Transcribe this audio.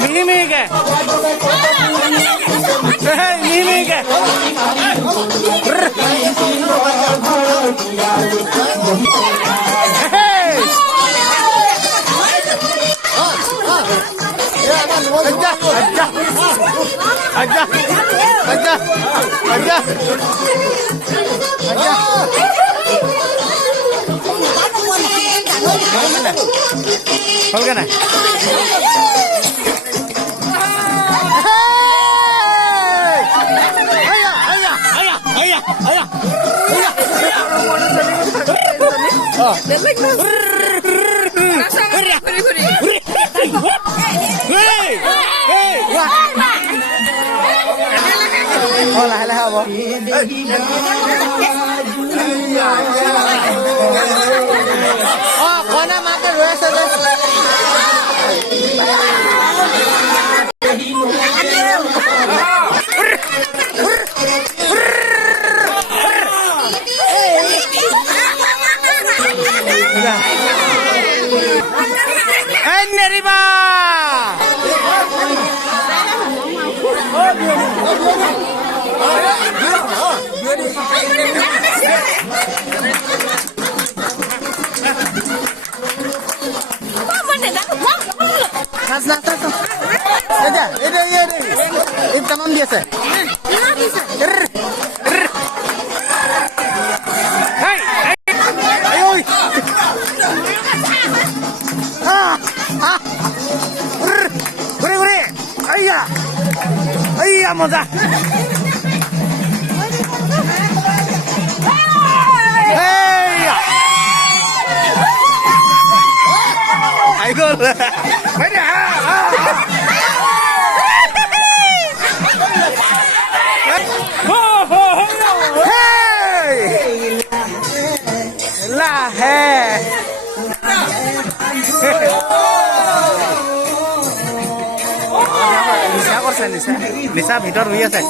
মিহি মিহিকে মিহি মিহিকে aja Holga na. Oh, lah apa? Oh, kona makan dua saja. Nerima. Aja, ini teman biasa. Hai, ayo. Gure, ayah, moza. Hey, ayo, lah he. Nisa korse Nisa ভিতর হই আছে